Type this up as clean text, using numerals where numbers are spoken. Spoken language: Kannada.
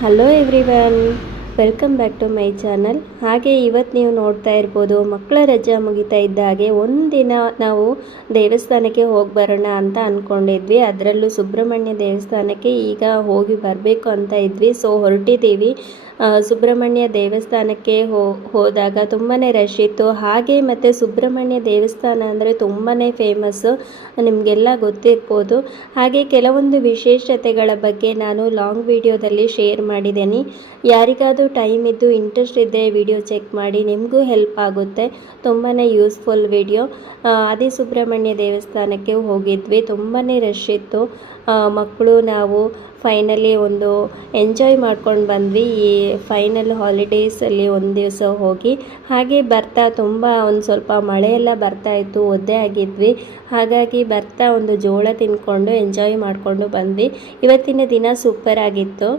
Hello everyone, welcome back to my channel. ಹಾಗೆ ಇವತ್ತು ನೀವು ನೋಡ್ತಾ ಇರ್ಬೋದು, ಮಕ್ಕಳ ರಜೆ ಮುಗಿತಾ ಇದ್ದ ಹಾಗೆ ಒಂದಿನ ನಾವು ದೇವಸ್ಥಾನಕ್ಕೆ ಹೋಗಿ ಬರೋಣ ಅಂತ ಅಂದ್ಕೊಂಡಿದ್ವಿ. ಅದರಲ್ಲೂ ಸುಬ್ರಹ್ಮಣ್ಯ ದೇವಸ್ಥಾನಕ್ಕೆ ಈಗ ಹೋಗಿ ಬರಬೇಕು ಅಂತ ಇದ್ವಿ. ಸೊ ಹೊರಟಿದ್ದೀವಿ. ಸುಬ್ರಹ್ಮಣ್ಯ ದೇವಸ್ಥಾನಕ್ಕೆ ಹೋದಾಗ ತುಂಬಾ ರಶ್ ಇತ್ತು. ಹಾಗೆ ಮತ್ತು ಸುಬ್ರಹ್ಮಣ್ಯ ದೇವಸ್ಥಾನ ಅಂದರೆ ತುಂಬಾ ಫೇಮಸ್ಸು, ನಿಮಗೆಲ್ಲ ಗೊತ್ತಿರ್ಬೋದು. ಹಾಗೆ ಕೆಲವೊಂದು ವಿಶೇಷತೆಗಳ ಬಗ್ಗೆ ನಾನು ಲಾಂಗ್ ವಿಡಿಯೋದಲ್ಲಿ ಶೇರ್ ಮಾಡಿದ್ದೀನಿ. ಯಾರಿಗಾದರೂ ಟೈಮ್ ಇದ್ದು ಇಂಟ್ರೆಸ್ಟ್ ಇದ್ದರೆ ವಿಡಿಯೋ ಚೆಕ್ ಮಾಡಿ, ನಿಮಗೂ ಹೆಲ್ಪ್ ಆಗುತ್ತೆ. ತುಂಬಾ ಯೂಸ್ಫುಲ್ ವಿಡಿಯೋ. ಆದಿ ಸುಬ್ರಹ್ಮಣ್ಯ ದೇವಸ್ಥಾನಕ್ಕೆ ಹೋಗಿದ್ವಿ. ತುಂಬಾ ರಶ್ ಇತ್ತು. ಮಕ್ಕಳು ನಾವು ಫೈನಲಿ ಒಂದು ಎಂಜಾಯ್ ಮಾಡ್ಕೊಂಡು ಬಂದ್ವಿ ಈ ಫೈನಲ್ ಹಾಲಿಡೇಸಲ್ಲಿ ಒಂದು ದಿವಸ ಹೋಗಿ. ಹಾಗೆ ಬರ್ತಾ ಒಂದು ಸ್ವಲ್ಪ ಮಳೆಯೆಲ್ಲ ಬರ್ತಾ ಇತ್ತು, ಒದ್ದೆ ಆಗಿದ್ವಿ. ಹಾಗಾಗಿ ಬರ್ತಾ ಒಂದು ಜೋಳ ತಿಂದ್ಕೊಂಡು ಎಂಜಾಯ್ ಮಾಡಿಕೊಂಡು ಬಂದ್ವಿ. ಇವತ್ತಿನ ದಿನ ಸೂಪರ್ ಆಗಿತ್ತು.